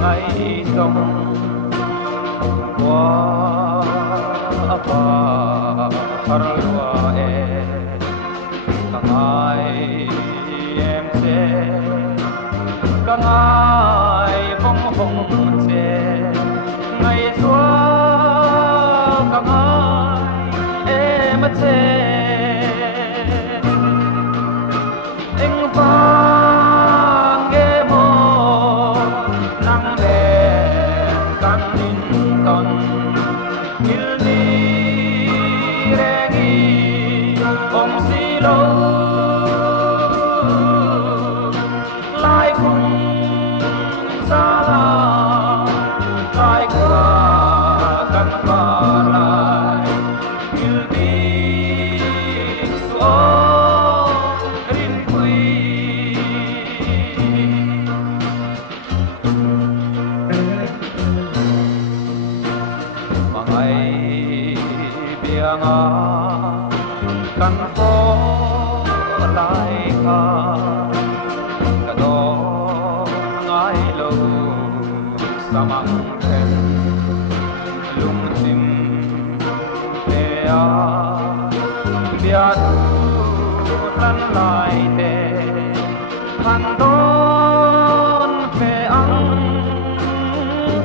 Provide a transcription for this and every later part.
ngày sông qua apa harwa kangai em che kangai bông bông che ngày xưa kangai em che anh vang nghe mò nắng đèn căng in ton il đi rengi ông si lâu lại cùng xa lạ lại qua căn qua lại il đi xuống rin quy mà ngày biếng căn phố lại ca cả đó ngái lâu sa măng thêm lung chim bia bia thu lăn lại để han đón về ăn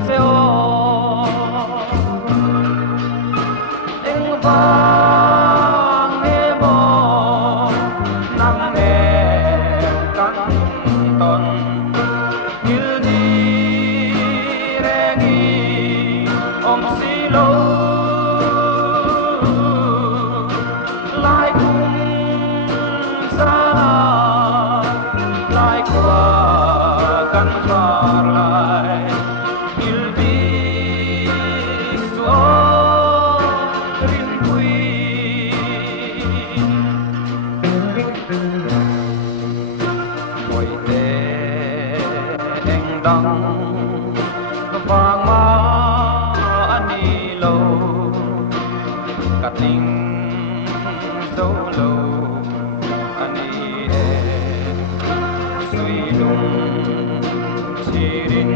xeo anh vang nghe mò nắng đèn căng ton il đi rengi om si lâu lại cùng xa lạ lại qua căn phar lại il đi xuống rin quy mỗi tê anh đắng vàng má anh đi lâu cả tình dấu lâu anh đi suy lung chỉ đến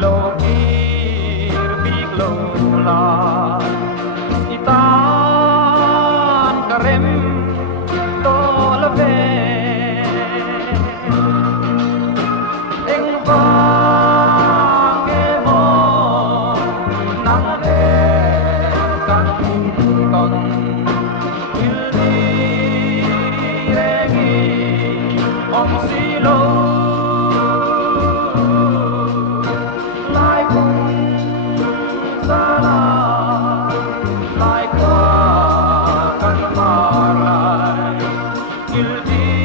lâu kia biết lâu là itan karem to la ve anh vang nghe mò nắng đèn căng con il đi rengi om si lâu lại cùng xa lạ lại qua căn phar lại il đi